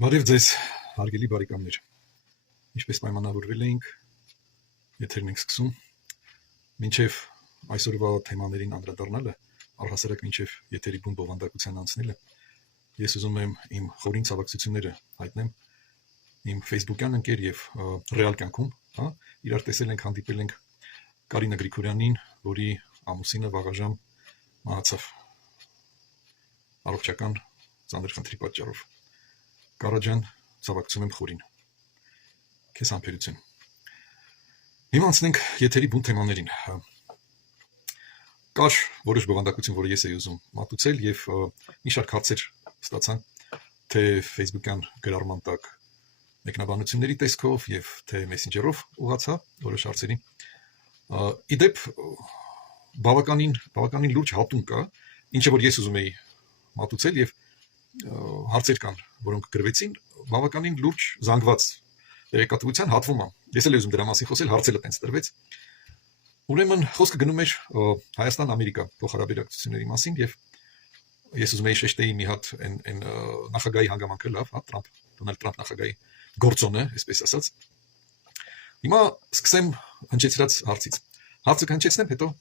Բարև ձեզ, հարգելի բարեկամներ։ Ինչպես պայմանավորվել էինք, եթերն ենք սկսում, մինչև այսօրվա թեմաներին անդրադառնալը, առհասարակ մինչև եթերի բուն բովանդակության անցնելը, ես ուզում եմ իմ խորին ցավակցությունները հայտնեմ իմ Facebook-յան ընկեր եւ ռեալ կյանքում, իրար տեսել ենք, հանդիպել ենք Կարինա Գրիգորյանին, որի ամուսինը վաղաժամ մահացավ առողջական ծանր խնդրի պատճառով։ Կարաջան, ցավակցում եմ խորին։ Քեզ համբերություն։ Հիմա անցնենք եթերի բուն թեմաներին։ Կար որոշ բովանդակություն, որը ես էի ուզում մատուցել եւ մի շարք հարցեր ստացան, թե Facebook-յան գրառման տակ մեկնաբանությունների տեսքով եւ թե Messenger-ով ուղղացա որոշ հարցերի։ Իդեպ բավականին լուրջ հատում կա, ինչը որ ես ուզում էի մատուցել եւ հարցեր կան, որոնք գրվեցին, բավականին լուրջ զանգված տեղեկատվության հատվում է։ Ես էլ ուզում դրա մասին խոսել, հարցերը տենց տրվեց։ Ուրեմն խոսքը գնում էր Հայաստան-Ամերիկա փոխհարաբերությունների մասին եւ ես ուզում էի շեշտեի մի հատ այն նախագահի հանգամանքը լավ, Դոնալդ Թրամփ նախագահի գործոնը, այսպես ասած։ Հիմա սկսեմ հնչեցրած հարցից։ Հարցը կհնչեցնեմ, հետո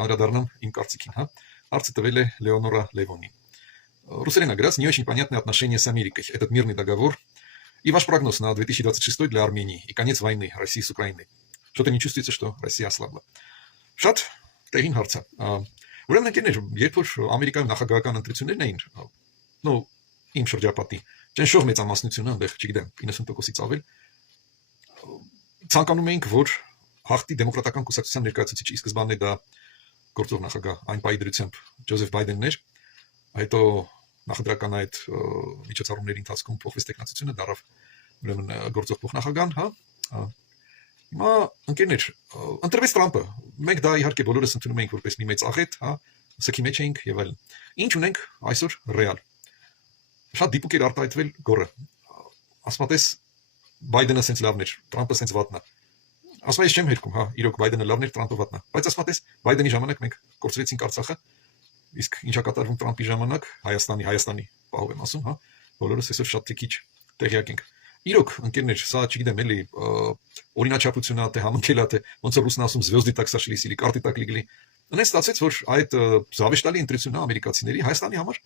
կանդրադառնամ իմ կարծիքին, Հարցը տվել է Լեոնորա Լևոնի. Русалина говорят, не очень понятные отношения с Америкой. Этот мирный договор и ваш прогноз на 2026 для Армении и конец войны России с Украиной. Что-то не чувствуется, что Россия ослабла. Շատ տեղին հարց է։ Ուրեմն ընկերներ, երբ որ Ամերիկայում նախագահական ընտրություններն էին, իմ շրջապատի, ճնշող մեծամասնությունը, այնտեղ, չգիտեմ, 90%-ից ավել, ցանկանում էինք, որ հաղթի դեմոկրատական կուսակցության ներկայացուցիչը, ի սկզբանե դա գործող նախագահ այն պահի դրությամբ Ջոզեֆ Բայդենն էր, հետո նախադրական այդ միջոցառումների ընթացքում փոխվեց տեխնացությունը, դարավ ուրեմն գործող փոխնախագահան, Հիմա ընկերներ, ընտրվեց Թրամփը։ Մենք դա իհարկե բոլորս ընդունում ենք որպես մի մեծ աղետ, սքի մեջ էինք եւ այլն։ Ինչ ունենք այսօր ռեալ։ Շատ դիպուկ էր արտահայտվել գորը։ Ասմատես Բայդենը սենց լավն էր, Թրամփը սենց վատն է։ Ասում ես չեմ հերքում, իրոք Բայդենը լավն էր, Թրամփը վատն է։ Բայց ասմատես Բայդենի ժամանակ մենք կորցրեցինք Արցախը, իսկ ինչա կատարվում Թրամփի ժամանակ Հայաստանի պահով եմ ասում, բոլորս այսօր շատ քիչ տեղյակ ենք։ Իրոք, ընկերներ, սա չգիտեմ, էլի օրինաչափությունն է, թե համընկել է, թե ոնց որ ռուսն ասում звёзды так сошлись или карты так легли։ Այնպես ստացվեց, որ այդ զավեշտալի ընտրությունը ամերիկացիների Հայաստանի համար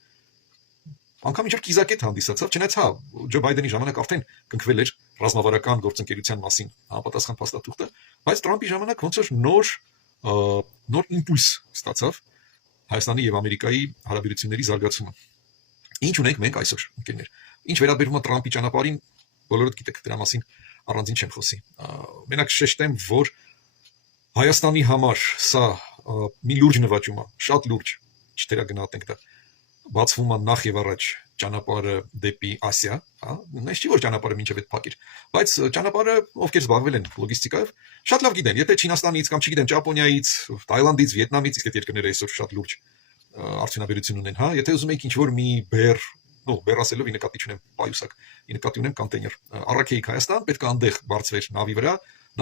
անգամ ինչ որ կիզակետ հանդիսացավ, չնայած Ջո Բայդենի ժամանակ արդեն կնքվել էր ռազմավարական գործընկերության մասին համապատասխան փաստաթուղթը, բայց Թրամփի ժամանակ ոնց որ նոր իմպուլս ստացավ Հայաստանի եւ Ամերիկայի հարաբերությունների զարգացումը։ Ինչ ունենք մենք այսօր, ընկերներ։ Ինչ վերաբերում է Թրամփի ճանապարհին, բոլորդ գիտեք, դրա մասին առանձին չեմ խոսի։ Մենակ շեշտեմ, որ Հայաստանի համար սա մի լուրջ նվաճում է, շատ լուրջ, չթերագնահատենք դա։ Բացվում է նախ եւ առաջ ճանապարհը դեպի Ասիա, Նույնիսկ չի որ ճանապարհը մինչև այդ փակիր, բայց ճանապարհը ովքեր զբաղվել են լոգիստիկայով, շատ լավ գիտեն, եթե Չինաստանից կամ չգիտեմ Ճապոնիայից, Թայլանդից, Վիետնամից, իսկ այդ երկրները այսօր շատ լուրջ արդյունաբերություն ունեն, եթե ուզում եք ինչ-որ մի բեր ասելով ի նկատի չունեմ պայուսակ, ի նկատի ունեմ կոնտեյներ, առաքեիք Հայաստան, պետք է այնտեղ բարձվեր նավի վրա,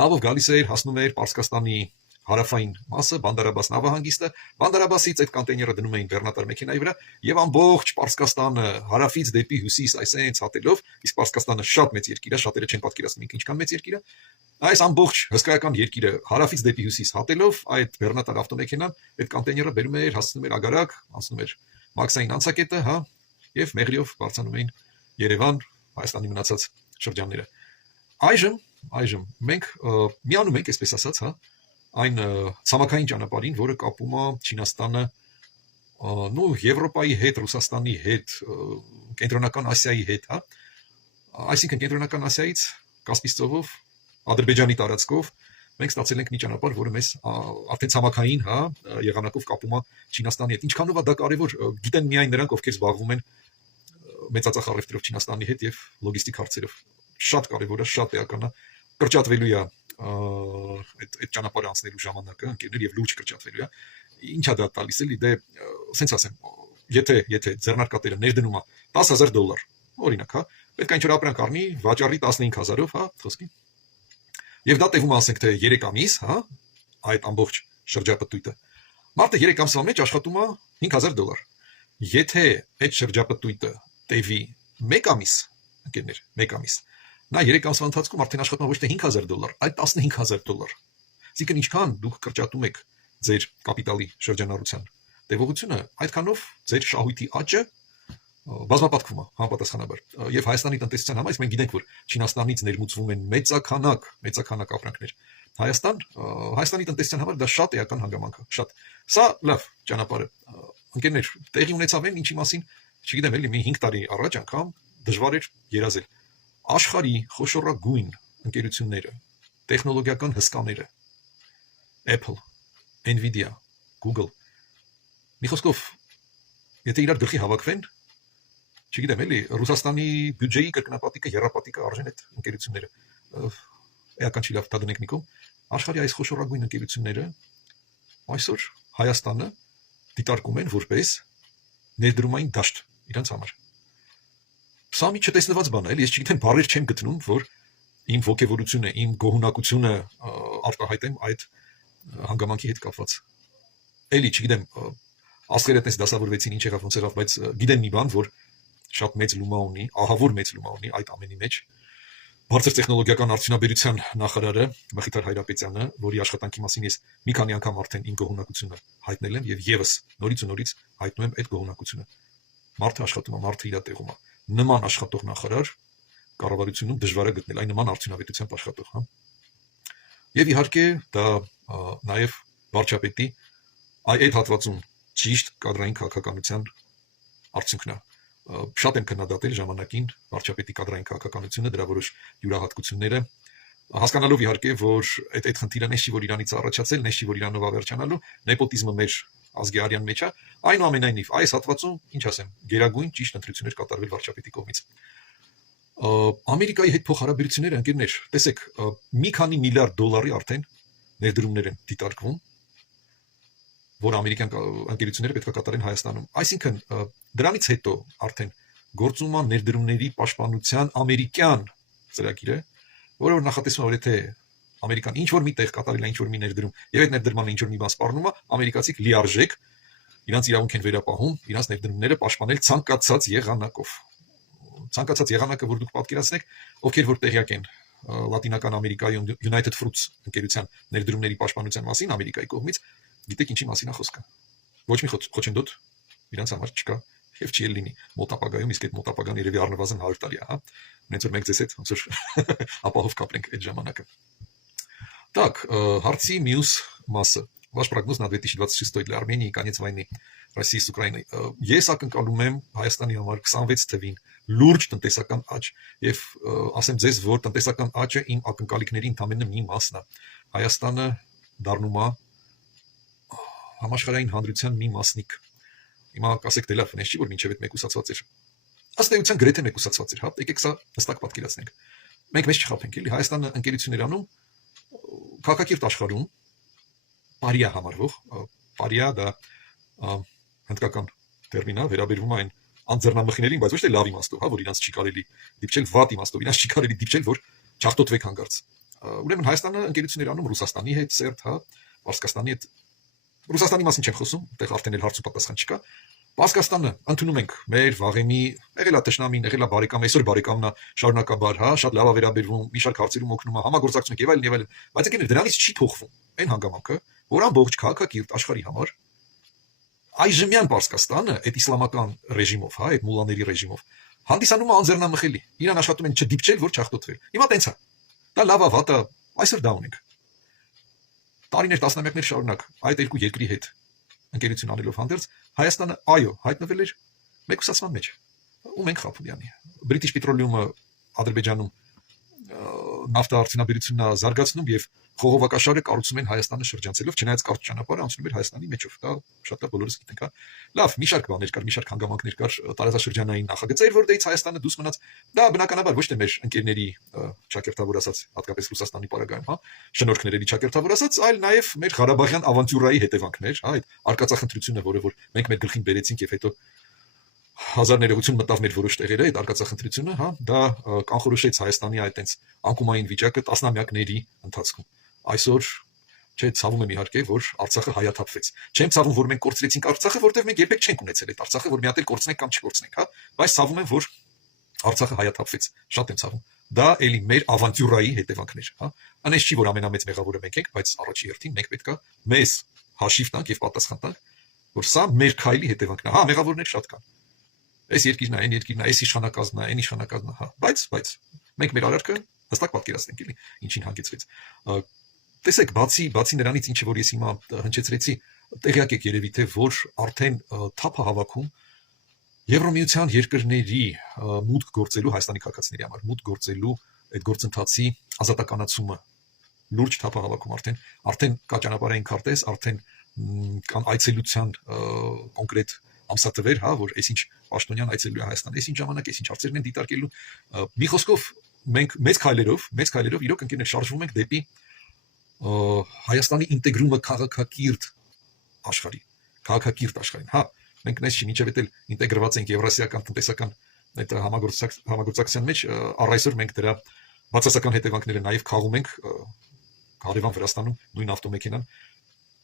նավով գալիս էր, հասնում էր Պարսկաստանի հարավային մասը, Բանդար-Աբաս նավահանգիստը, Բանդար-Աբասից այդ կոնտեյները դնում էին բեռնատար մեքենայի վրա եւ ամբողջ Պարսկաստանը հարավից դեպի հյուսիս այսենց հատելով, իսկ Պարսկաստանը շատ մեծ երկիր է, շատերը չեն պատկերացնում ինչքան մեծ երկիր է, այս ամբողջ հսկայական երկիրը հարավից դեպի հյուսիս հատելով, այդ բեռնատար ավտոմեքենան այդ կոնտեյները բերում էր, հասնում էր Ագարակ, հասնում էր Մաքսային անցակետը, եւ մեղրիով բարձանում էին Երևան, Հայաստանի մնացած շրջանները։ Այժմ մենք միանում ենք, այսպես ասած, այն ցամաքային ճանապարհին, որը կապում է Չինաստանը, Եվրոպայի հետ, Ռուսաստանի հետ, Կենտրոնական Ասիայի հետ, Այսինքն Կենտրոնական Ասիայից Կասպից ծովով, Ադրբեջանի տարածքով մենք ստացել ենք մի ճանապարհ, որը մեզ արդեն ցամաքային, եղանակով կապում է Չինաստանի հետ։ Ինչքանով է դա կարևոր, գիտեն միայն նրանք, ովքեր զբաղվում են մեծածախ առևտրով Չինաստանի հետ եւ լոգիստիկ հարցերով։ Շատ կարևոր է, շատ էական է, կրճատվելու է այդ ճանապարհը անցնելու ժամանակը, ընկերներ եւ լուրջ կրճատվելու է։ Ինչա դա տալիս էլի, դե սենց ասեմ, եթե ձեռնարկատերը ներդնում է $10,000, օրինակ, պետք է ինչ որ ապրանք առնի, վաճառի 15,000-ով, խոսքի։ Եվ դա տևում է, ասենք թե 3 ամիս, այդ ամբողջ շրջապտույտը։ Մարդը 3 ամսվա մեջ աշխատում է $5,000։ Եթե այդ շրջապտույտը տևի 1 ամիս, ընկերներ, 1 ամիս։ Նա 3 ամսվա ընթացքում արդեն աշխատում է ոչ թե $5,000, այլ $15,000։ Այսինքն ինչքան դուք կրճատում եք ձեր կապիտալի շրջանառության տևողությունը, այդքանով ձեր շահույթի աճը բազմապատկվում է համապատասխանաբար։ Եվ Հայաստանի տնտեսության համար մենք գիտենք, որ Չինաստանից ներմուծվում են մեծականակ ապրանքներ։ Հայաստանի տնտեսության համար դա շատ էական հանգամանք է, շատ։ Սա լավ ճանապարհ է։ Ընկերներ, տեղի ունեցավ այն, ինչի մասին, չգիտեմ, էլի մի 5 տարի առաջ անգամ դժվար էր երազել։ Աշխարհի խոշորագույն ընկերությունները, տեխնոլոգիական հսկաները, Apple, Nvidia, Google, մի խոսքով, եթե իրար գլխի հավաքվեն, չգիտեմ, էլի Ռուսաստանի բյուջեի կրկնապատիկը, եռապատիկը արժեն այդ ընկերությունները։ Էական չի լավ, դա դնենք մի կողմ։ Աշխարհի այս խոշորագույն ընկերությունները այսօր Հայաստանը դիտարկում են որպես ներդրումային դաշտ իրենց համար։ Սա մի չտեսնված բան է, ես չգիտեմ, բառեր չեմ գտնում, որ իմ ոգևորությունը, իմ գոհունակությունը արտահայտեմ այդ հանգամանքի հետ կապված։ Էլի չգիտեմ, ասկերը այդպես դասավորվեցին, ինչ եղավ, ոնց եղավ, բայց գիտեմ մի բան, որ շատ մեծ լումա ունի, ահավոր մեծ լումա ունի այդ ամենի մեջ։ Բարձր տեխնոլոգիական արդյունաբերության նախարարը Մխիթար Հայրապետյանը, որի աշխատանքի մասին ես մի քանի անգամ արդեն իմ գոհունակությունը հայտնել եմ եւ եւս նորից ու նորից հայտնում եմ այդ գոհունակությունը։ Մարդը աշխատում է, մարդը իր տեղում է։ Նման աշխատող նախարար կառավարությունում դժվար է գտնել, այն նման արդյունավետությամբ աշխատող, հա։ Եվ իհարկե դա նաեւ վարչապետի այդ հատվածում ճիշտ կադրային քաղաքականության արդյունքն է։ Շատ եմ քննադատել ժամանակին վարչապետի կադրային քաղաքականությունը, դրա որոշ յուրահատկությունները, հասկանալով իհարկե, որ այդ խնդիրը նես չի, որ իրանից առաջացել, նես չի, որ իրանով ավերջանալու, նեպոտիզմը մեր ազգի արյան մեջ է, այնուամենայնիվ այս հատվածում, ինչ ասեմ, գերագույն ճիշտ ընտրություններ կատարվել վարչապետի կողմից։ Ամերիկայի հետ փոխհարաբերությունները, ընկերներ, տեսեք, մի քանի միլիարդ դոլարի արդեն ներդրումներ են դիտարկվում, որ ամերիկյան ընկերությունները պետք է կատարեն Հայաստանում։ Այսինքն դրանից հետո արդեն գործում է ներդրումների պաշտպանության ամերիկյան ծրագիրը, որը որ նախատեսվում է, որ եթե Ամերիկան ինչ որ մի տեղ կատարել է ինչ որ մի ներդրում, եւ այդ ներդրմանը ինչ որ մի բան սպառնում է, ամերիկացիք լիարժեք իրանց իրավունք են վերապահում, իրանց ներդրումները պաշտպանել ցանկացած եղանակով։ Ցանկացած եղանակը, որ դուք պատկերացնեք, ովքեր որ տեղյակ են Լատինական Ամերիկայում United Fruits ընկերության ներդրումների պաշտպանության մասին Ամերիկայի կողմից, գիտեք ինչի մասին է խոսքը։ Ոչ մի խոչընդոտ իրանց համար չկա եւ չի լինի մոտ ապագայում, իսկ այդ մոտ ապագան երևի առնվազն 100 տարի է, հա։ Ունենք որ մենք ձեզ հետ ոնց որ ապահով կապրենք այդ ժամանակը։ Так, հարցի մյուս մասը. Ваш прогноз на 2026 для Армении и конец войны России с Украиной. Ես ակնկալում եմ Հայաստանի համար 26 թվին լուրջ տնտեսական աճ եւ ասեմ ձեզ, որ տնտեսական աճը իմ ակնկալիքների ընդամենը մի մասն է։ Հայաստանը դառնում է համաշխարհային հանրության մի մասնիկ։ Հիմա կասեք դե լավ, նես չի որ մինչև այդ մեկուսացված էր։ Ըստ էության գրեթե մեկուսացված էր, հա, եկեք սա հստակ պատկերացնենք։ Մենք մեզ չխափենք, էլի Հայաստանը ընկերություններ անում քաղաքակիրթ աշխարհում Պարիա համարվող, Պարիա դա հնդկական տերմին է, վերաբերվում է այն անձեռնամխիներին, բայց ոչ թե լավ իմաստով, հա, որ իրանց չի կարելի դիպչել, վատ իմաստով, իրանց չի կարելի դիպչել, որ չախտոտվեք հանգարց։ Ուրեմն Հայաստանը ընկերություններ անում Ռուսաստանի հետ, սերտ, հա, Պարսկաստանի հետ, Ռուսաստանի մասին չեմ խոսում, այդտեղ արդեն էլ հարց ու պատասխան չկա։ Պարսկաստանը ընդունում ենք մեր վաղեմի, եղել է տշնամին, եղել է բարեկամ, այսօր բարեկամն է, շարունակաբար, հա, շատ լավ է վերաբերվում, մի շարք հարցերում օգնում է, համագործակցում ենք եւ այլն, բայց եկեք դրանից չի փոխվում այն հանգամանքը, որ ամբողջ քաղաքակիրթ աշխարհի համար այժմյան Պարսկաստանը այդ իսլամական ռեժիմով, հա, այդ մուլաների ռեժիմով հանդիսանում է անձեռնամխելի։ Իրան աշխատում են չդիպչել, որ չախտոտվել։ Հիմա տենց է։ Դա լավ է, վատ է, այսօր դա ունենք։ Տարիներ, տասնամյակներ շարունակ այդ երկու երկրի հետ ընկերություն անելով հանդերձ Հայաստանը, այո, հայտնվել էր մեկուսացման մեջ։ Ու մենք խափում յանի։ British Petroleum-ը Ադրբեջանում նավթ արդյունաբերությունն է զարգացնում եւ խողովակաշարը կառուցում են Հայաստանը շրջանցելով, չնայած կարճ ճանապարհը անցնում էր Հայաստանի մեջով։ Դա շատ լավ բոլորս գիտենք, հա։ Լավ, մի շարք բաներ կար, մի շարք հանգամանքներ կար, տարածաշրջանային նախագծեր, որտեղից Հայաստանը դուրս մնաց։ Դա բնականաբար ոչ թե մեր ընկերների ճակերտավոր ասած, հատկապես Ռուսաստանի պարագայում, հա, շնորհքների ճակերտավոր ասած, այլ նաև մեր Ղարաբաղյան ավանտյուրայի հետևանքներ, հա, այդ արկածախնդրությունը, որը որ մենք մեր գլխին բերեցինք եւ հետո 1000 մտավ մեր որոշ տեղերը, այդ արկածախնդրությունը, հա, դա կանխորոշեց Հայաստանի այդ տենց անկումային վիճակը տասնամյակների ընթացքում։ Այսօր չէ, ցավում եմ իհարկե, որ Արցախը հայաթափվեց։ Չեմ ցավում, որ մենք կորցրեցինք Արցախը, որտեղ մենք երբեք չենք ունեցել այդ Արցախը, որ մի հատ էլ կորցնենք կամ չկորցնենք, հա, բայց ցավում եմ, որ Արցախը հայաթափվեց, շատ եմ ցավում։ Դա էլի մեր ավանտյուրայի հետևանքներ, հա։ Անես չի որ ամենամեծ մեղավորը մենք ենք, բայց առաջի հերթին մենք պետքա մեզ հաշիվ տանք եւ պատասխան տանք, որ սա մեր քայլի հետևանքն է։ Հա, մեղավորներ շատ կան։ Այս երկիրն է, այն երկիրն է, այս իշխանակազն է, այն իշխանակազն է, հա, բայց մենք մեր արարքը հստակ պատկերացնենք էլի, ինչին հանգեցրեց։ Տեսեք, բացի նրանից, ինչ որ ես հիմա հնչեցրեցի, տեղյակ եք երևի թե որ արդեն թափը հավաքում Եվրոմիության երկրների մուտք գործելու Հայաստանի քաղաքացիների համար մուտք գործելու այդ գործընթացի ազատականացումը լուրջ թափը հավաքում արդեն կա ճանապարհային քարտեզ, արդեն կան այցելության կոնկրետ ամսաթվեր, հա, որ այսինչ պաշտոնյան այցելելու է Հայաստան, այսինչ ժամանակ, այսինչ հարցերն են դիտարկելու։ Մի խոսքով մենք մեծ քայլերով իրոք ընկերներ շարժվում ենք դեպի Հայաստանի ինտեգրումը քաղաքակիրթ աշխարհին, հա, մենք նես չի միջև էլ ինտեգրված ենք եվրասիական տնտեսական այդ համագործակցության մեջ, առ այսօր մենք դրա բացասական հետևանքները նաև քաղում ենք հարևան Վրաստանում նույն ավտոմեքենան,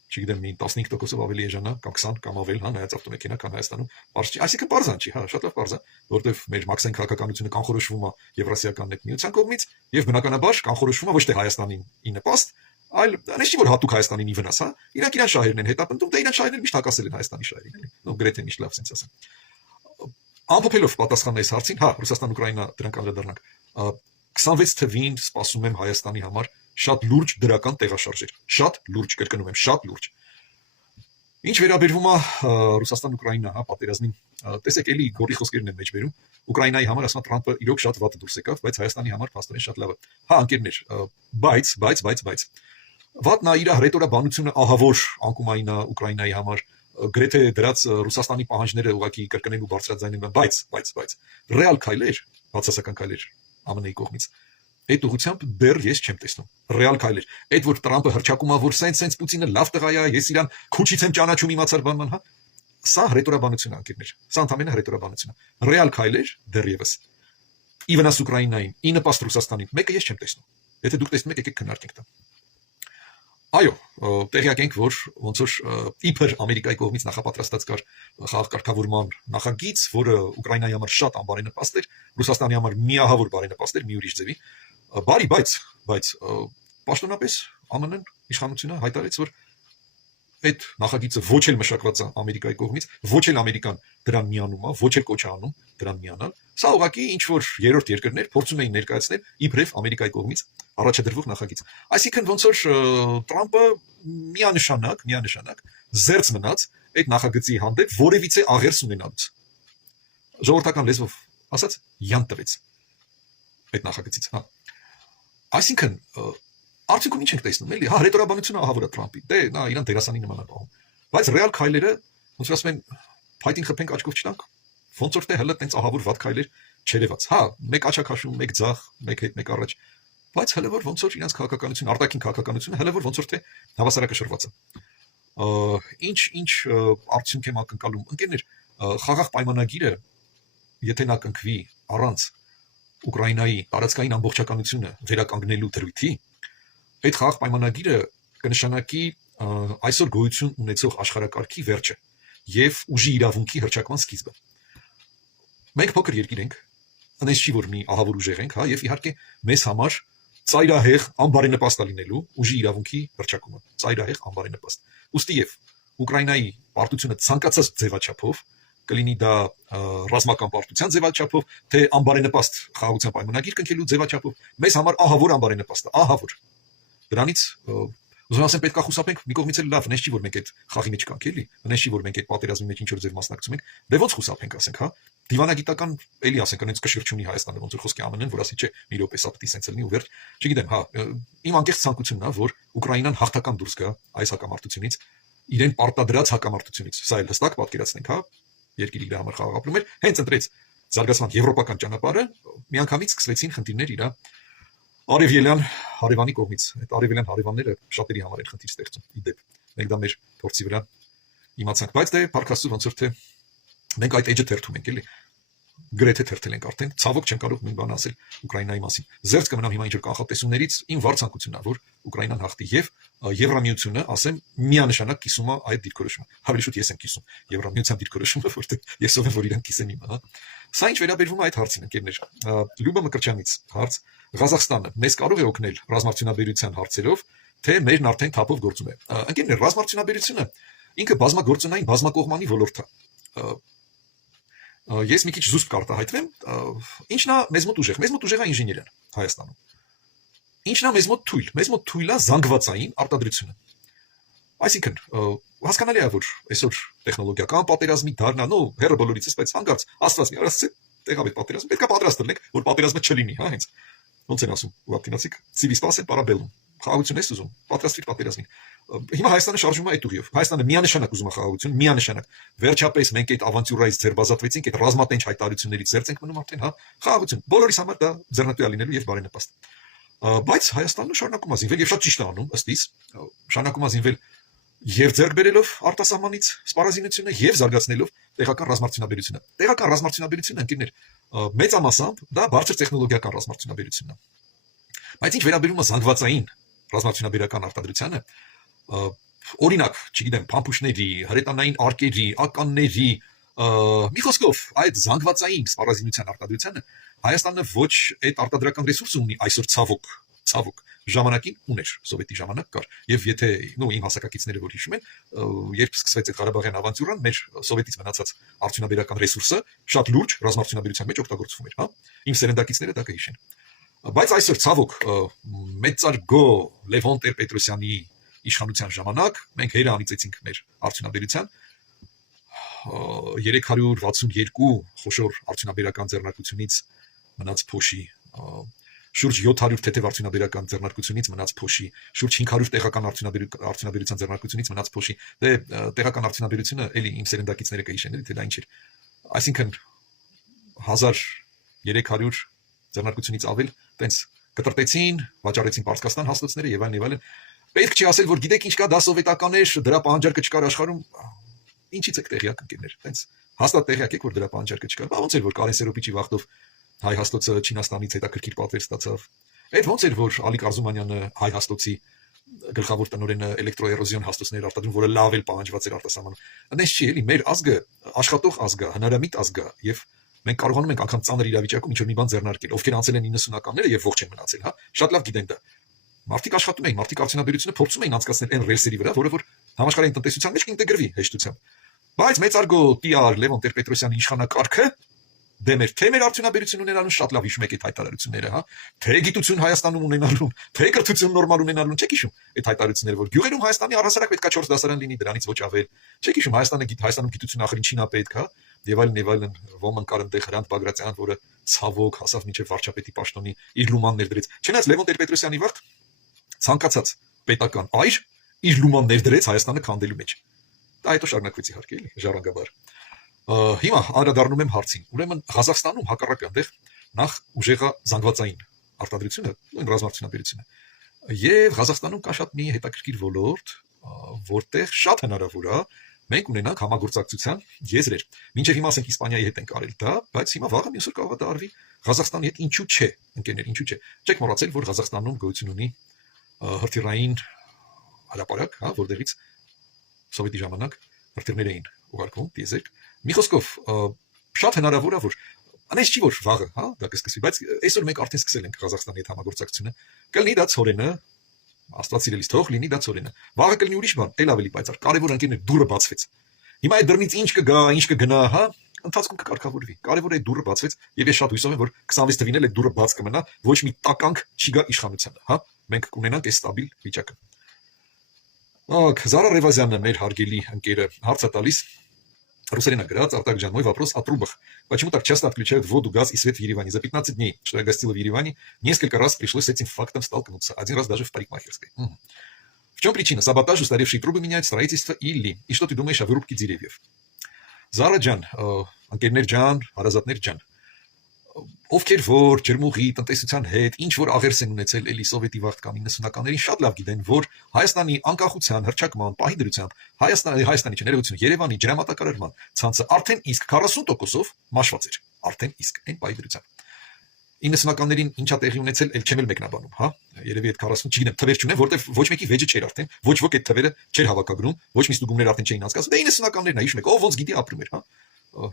չգիտեմ, մի 15%-ով ավելի էժանա կամ 20 կամ ավել, հա, նայած ավտոմեքենա քան Հայաստանում, բարձր չի, այսինքն բարձր չի, հա, շատ լավ բարձր, որովհետև մեր մաքսային քաղաքականությունը կանխորոշվում է եվրասիական այդ միության կողմից եւ բնականաբար կանխորոշվում է ոչ թե Հայաստանին ի նպաստ, այլ անես չի որ հատուկ Հայաստանին ի վնաս, հա, իրանք իրան շահերն են հետապնդում, դե իրան շահերն միշտ հակասել են Հայաստանի շահերին, էլի, նո գրեթե միշտ լավ sense ասեմ։ Ամփոփելով պատասխանն այս հարցին, հա, Ռուսաստան-Ուկրաինա դրանք անդրադառնանք, 26 թվին սպասում եմ Հայաստանի համար շատ լուրջ դրական տեղաշարժեր, շատ լուրջ, կրկնում եմ, շատ լուրջ։ Ինչ վերաբերվում է Ռուսաստան-Ուկրաինա, հա, պատերազմին, տեսեք, էլի գորի խոսքերն են մեջ բերում, Ուկրաինայի համար ասма Թրամփը իրոք շատ վատ դուրս եկավ, բայց Հայաստանի համար փաստորեն շատ լավ է։ Հա, ընկերներ, բայց վատն է իր հռետորաբանությունը ահավոր անկումային է Ուկրաինայի համար, գրեթե դրած Ռուսաստանի պահանջները ուղղակի կրկնելու բարձրաձայնելու, բայց ռեալ քայլեր, բացասական քայլեր ԱՄՆ-ի կողմից այդ ուղղությամբ դեռ ես չեմ տեսնում։ Ռեալ քայլեր։ Այդ որ Թրամփը հրճակում է, որ սենց Պուտինը լավ տղա է, ես իրան քուչից եմ ճանաչում իմացար բանման, հա։ Սա հռետորաբանություն է, ընկերներ։ Սա ընդամենը հռետորաբանություն է։ Ռեալ քայլեր դեռևս։ Ի վնաս Ուկրաինային, ի նպաստ Ռուսաստանին, մեկը ես չեմ տեսնում։ Եթե դուք տեսնում եք, եկեք քննարկենք դա։ Այո, տեղյակ ենք, որ ոնց որ իբր Ամերիկայի կողմից նախապատրաստած կար խաղակարգավորման նախագիծ, որը Ուկրաինայի համար շատ անբարենպաստ էր, Ռուսաստանի համար միահավոր բարենպաստ էր, մի ուրիշ ձևի։ Բարի, բայց պաշտոնապես ԱՄՆ-ն իշխանությունը հայտարարեց, որ այդ նախագիծը ոչ էլ մշակված է Ամերիկայի կողմից, ոչ էլ Ամերիկան դրան միանում է, ոչ էլ կոչ է անում դրան միանալ։ Սա ուղղակի ինչ որ երրորդ երկրներ փորձում էին ներկայացնել իբրև Ամերիկայի կողմից առաջադրվող նախագիծ։ Այսինքն ոնց որ Թրամփը միանշանակ զերծ մնաց այդ նախագծի հանդեպ որևիցե աղերս ունենալուց։ Ժողովրդական լեզվով ասած, յան տվեց այդ նախագծից, հա։ Այսինքն արդյունքում ինչ ենք տեսնում, էլի, հա, հռետորաբանությունը ահավոր է Թրամփի, դե նա իրան դերասանի նման է պահում, բայց ռեալ քայլերը, ոնց որ ասում են, փայտին խփենք աչքով չտանք, ոնց որ թե հələ տենց ահավոր վատ քայլեր չերևաց, հա, մեկ աչակաշում, մեկ ձախ, մեկ հետ, մեկ առաջ, բայց հələ որ ոնց որ իրանց քաղաքականությունը, արտաքին քաղաքականությունը հələ որ ոնց որ թե հավասարակշռված է։ Ինչ արդյունք եմ ակնկալում, ընկերներ, խաղաղ պայմանագիրը, եթե նա կնքվի առանց Ուկրաինայի տարածքային ամբողջականությունը վերականգնելու դրույթի, այդ խաղաղ պայմանագիրը կնշանակի այսօր գոյություն ունեցող աշխարհակարգի վերջը եւ ուժի իրավունքի հռչակման սկիզբը։ Մենք փոքր երկիր ենք, այնպես չի որ մի ահավոր ուժեղ ենք, հա, եւ իհարկե մեզ համար ծայրահեղ անբարենպաստ լինելու ուժի իրավունքի հռչակումը, ծայրահեղ անբարենպաստ։ Ուստի եւ Ուկրաինայի պարտությունը ցանկացած ձևաչափով կլինի դա ռազմական պարտության ձևաչափով, թե անբարենպաստ խաղաղության պայմանագիր կնքելու ձևաչափով, մեզ համար ահավոր անբարենպաստ է, ահավոր։ Դրանից ուզում ասեմ պետք է խուսափենք մի կողմից էլ լավ, նես չի որ մենք այդ խաղի մեջ կանք էլի, նես չի որ մենք այդ պատերազմի մեջ ինչ որ ձև մասնակցում ենք, դե ոնց խուսափենք ասենք, հա։ Դիվանագիտական էլի ասենք, այնց կշիրջունի Հայաստանը ոնց որ խոսքի ԱՄՆ-ն, որ ասի չէ, մի րոպե սա պետք է սենց լինի ու վերջ, չգիտեմ, հա, իմ անկեղծ ցանկությունն է, որ Ուկրաինան հաղթական դուրս գա այս հակամարտությունից, իրեն պարտադրած հակամարտությունից, սա էլ հստակ պատկերացնենք, հա, երկիրի իր համար խաղաղ ապրում էր, հենց ընտրեց զարգացման եվրոպական ճանապարհը, միանգամից սկսվեցին խնդիրներ իր արևելյան հարևանի կողմից։ Այդ արևելյան հարևանները շատերի համար են խնդիր ստեղծում։ Իդեպ, մենք դա մեր փորձի վրա իմացանք, բայց դե փառք Աստծո ոնց որ թե մենք այդ էջը թերթում ենք, էլի։ գրեթե թերթել ենք արդեն, ցավոք չեմ կարող նույն բանը ասել Ուկրաինայի մասին։ Զերծ կմնամ հիմա ինչ-որ կանխատեսումներից, իմ վարձանկությունն է, որ Ուկրաինան հաղթի եւ Եվրամիությունը, ասեմ, միանշանակ կիսում է այդ դիրքորոշումը։ Ավելի շուտ ես եմ կիսում Եվրամիության դիրքորոշումը, որտեղ ես ով եմ, որ իրեն կիսեմ իմը, հա։ Սա ինչ վերաբերվում է այդ հարցին, ընկերներ։ Լյուբա Մկրտչյանից հարց. Ղազախստանը մեզ կարող է օգնել ռազմարտունաբերության հարցերով, թե մերն արդեն թափով գործում է։ Ընկերներ, ռազմարտունաբերությունը ինքը բազմագործունային բազմակողմանի ոլորտ է։ Ես մի քիչ զուսպ կարտահայտվեմ, ինչն է մեզ մոտ ուժեղ։ Մեզ մոտ ուժեղ է ինժեներիան Հայաստանում։ Ինչն է մեզ մոտ թույլ է զանգվածային արտադրությունը։ Այսինքն, հասկանալի է, որ այսօր տեխնոլոգիական պատերազմի դառնա, նո, հերը բոլորիցս, բայց հանգարց Աստված մի արած տեղավետ պատերազմ, պետք է պատրաստ լինենք, որ պատերազմը չլինի, հա, հենց։ Ոնց են ասում, լատինացիք, civis pacem para bellum։ Խաղաղություն ես ուզում, պատրաստվիր պատերազմին։ Հիմա Հայաստանը շարժվում է այդ ուղիով։ Հայաստանը միանշանակ ուզում է խաղաղություն, միանշանակ։ Վերջապես մենք այդ ավանտյուրայից ձերբազատվեցինք, այդ ռազմատենչ հայտարարություններից զերծ ենք մնում արդեն, հա, խաղաղություն։ Բոլորիս համար դա ձեռնտու է լինելու եւ բարենպաստ։ Բայց Հայաստանը շարունակում է զինվել եւ շատ ճիշտ է անում, ըստ իս, շարունակում է զինվել եւ ձեռք բերելով արտասահմանից սպառազինությունը եւ զարգացնելով տեղական ռազմարտունաբերությունը։ Տեղական ռազմարտունաբերությունը, ընկերներ, մեծամասամբ դա բարձր տեխնոլոգիական ռազմարտունաբերությունն է։ Բայց ինչ վերաբերում է զանգվածային ռազմարտունաբերական արտադրությանը, օրինակ, չգիտեմ, փամփուշտների, հրետանային արկերի, ականների, մի խոսքով, այդ զանգվածային սպառազինության արտադրությանը Հայաստանը ոչ այդ արտադրական ռեսուրսը ունի այսօր ցավոք ժամանակին ուներ, սովետի ժամանակ կար, եւ եթե, իմ հասակակիցները որ հիշում են, երբ սկսվեց այդ Ղարաբաղյան ավանտյուրան, մեր սովետից մնացած արդյունաբերական ռեսուրսը շատ լուրջ ռազմարտունաբերության մեջ օգտագործվում էր, հա, իմ սերնդակիցները դա կհիշեն։ Բայց այսօր ցավոք մեծարգո Լևոն Տեր-Պետրոսյանի իշխանության ժամանակ մենք հերը անիծեցինք մեր արդյունաբերության 362 խոշոր արդյունաբերական ձեռնարկությունից մնաց փոշի, շուրջ 700 թեթև արդյունաբերական ձեռնարկությունից մնաց փոշի, շուրջ 500 տեղական արդյունաբերության ձեռնարկությունից մնաց փոշի։ Դե տեղական արդյունաբերությունը էլի իմ սերնդակիցները կհիշեն, էլի թե դա ինչ էր։ Այսինքն 1300 ձեռնարկությունից ավել տենց կտրտեցին, վաճառեցին Պարսկաստան հաստոցները եւ այլն։ Պետք չի ասել, որ գիտեք ինչ կա, դա սովետական էր, դրա պահանջարկը չկար աշխարհում։ Ինչից եք տեղյակ, ընկերներ։ Տենց հաստատ տեղյակ եք, որ դրա պահանջարկը չկար։ Բա ոնց էր, որ Կարեն Սերոպիչի վախտով հայ հաստոցը Չինաստանից հետաքրքիր պատվեր ստացավ։ Այդ ոնց էր, որ Ալիկ Արզումանյանը հայ հաստոցի գլխավոր տնօրենը էլեկտրոէրոզիոն հաստոցներ արտադրում, որը լավ էլ պահանջված էր արտասահմանում։ Այնպես չի, էլի, մեր ազգը աշխատող ազգ է, հնարամիտ ազգ է, եւ մենք կարողանում ենք անգամ ծանր իրավիճակում ինչ-որ մի բան ձեռնարկել, ովքեր անցել են 90-ականները եւ ողջ են մնացել, հա, շատ լավ գիտեն դա։ Մարդիկ աշխատում էին, մարդիկ արդյունաբերությունը փորձում էին անցկացնել այն ռելսերի վրա, որը որ համաշխարհային տնտեսության մեջ կինտեգրվի հեշտությամբ։ Բայց մեծարգո տիար Լևոն Տեր-Պետրոսյանի իշխանակարգը դեմ էր, թե մեր արդյունաբերություն ունենալուն շատ լավ հիշում եք այդ հայտարարությունները, հա, թե գիտություն Հայաստանում ունենալուն, թե կրթություն նորմալ ունենալուն, չեք հիշում այդ հայտարարությունները, որ գյուղերում Հայաստանի առհասարակ պետք է 4 դասարան լինի, դրանից ոչ ավել։ Չեք հիշում Հայաստանում գիտություն ախր ինչին է պետք, հա, եւ այլն, ոմն կար այնտեղ Հրանտ Բագրատյան, որը ցավոք հասավ մինչև վարչապետի պաշտոնի իր լուման ներդրեց։ Չնայած Լևոն Տեր-Պետրոսյանի վաղ ցանկացած պետական այր իր լուման ներդրեց Հայաստանը քանդելու մեջ։ Դա հետո շարունակվեց իհարկե, էլի, ժառանգաբար։ Հիմա անդրադառնում եմ հարցին։ Ուրեմն Ղազախստանում հակառակ այնտեղ նախ ուժեղա զանգվածային արտադրությունը, նույն ռազմարտունաբերությունը։ Եվ Ղազախստանում կա շատ մի հետաքրքիր ոլորտ, որտեղ շատ հնարավոր է մենք ունենանք համագործակցության եզրեր։ Մինչև հիմա ասենք Իսպանիայի հետ ենք արել դա, բայց հիմա վաղը մյուսը կարող է դա արվի Ղազախստանի հետ, ինչու՞ չէ, ընկերներ, ինչու՞ չէ։ Չեք մոռացել, որ Ղազախստանում գոյություն ունի հրթիռային հրապարակ, հա, որտեղից սովետի ժամանակ հրթիռներ էին ուղարկվում, դիեզերք։ Մի խոսքով շատ հնարավոր է, որ անես չի որ վաղը, հա, դա կսկսվի, բայց այսօր մենք արդեն սկսել ենք Ղազախստանի հետ համագործակցությունը։ Կլինի դա ցորենը, Աստված սիրելիս թող լինի դա ցորենը։ Վաղը կլինի ուրիշ բան, էլ ավելի պայծառ։ Կարևոր ընկերներ դուրը բացվեց։ Հիմա այդ դռնից ինչ կգա, ինչ կգնա, հա, ընթացքում կկարգավորվի։ Կարևոր է դուրը բացվեց, եւ ես շատ հույսով եմ, որ 26 թվին էլ այդ դուրը բաց կմնա, ոչ մի տականք չի գա իշխանությանը, հա։ Մենք կունենանք այս ստաբիլ վիճակը։ Зара Ревазяна, մեր հարգելի ընկերը, հարց է տալիս русарина град, Артак Джан, мой вопрос о трубах. Почему так часто отключают воду, газ и свет в Ереване? За 15 дней, что я гостила в Ереване, несколько раз пришлось с этим фактом столкнуться. Один раз даже в парикмахерской. В чем причина? Саботаж, устаревшие трубы меняют, строительство или? И что ты думаешь о вырубке деревьев? Зара Джан, ընկերներ ջան, հարազատներ ջան, ովքեր որ ջրմուղի տնտեսության հետ ինչ որ աղերս են ունեցել էլի սովետի վաղկան 90-ականներին շատ լավ գիտեն, որ Հայաստանի անկախության հռչակման պահի դրությամբ Հայաստանի ներողություն Երևանի ջրամատակարարման ցանցը արդեն իսկ 40%-ով մաշված էր, արդեն իսկ այն պահի դրությամբ 90-ականներին ինչա տեղի ունեցել, ել չեմ էլ մեկնաբանում, հա, երևի այդ 40, չգիտեմ, թվեր չունեմ, որտեվ ոչ մեկի վեճը չէր արդեն, ոչ ոք այդ թվերը չէր հավաքագրում, ոչ մի ստուգումներ արդեն չէին անցկացվում, դե 90-ականներն է, հիշում եք, ով ոնց գիտի ապրում էր, հա։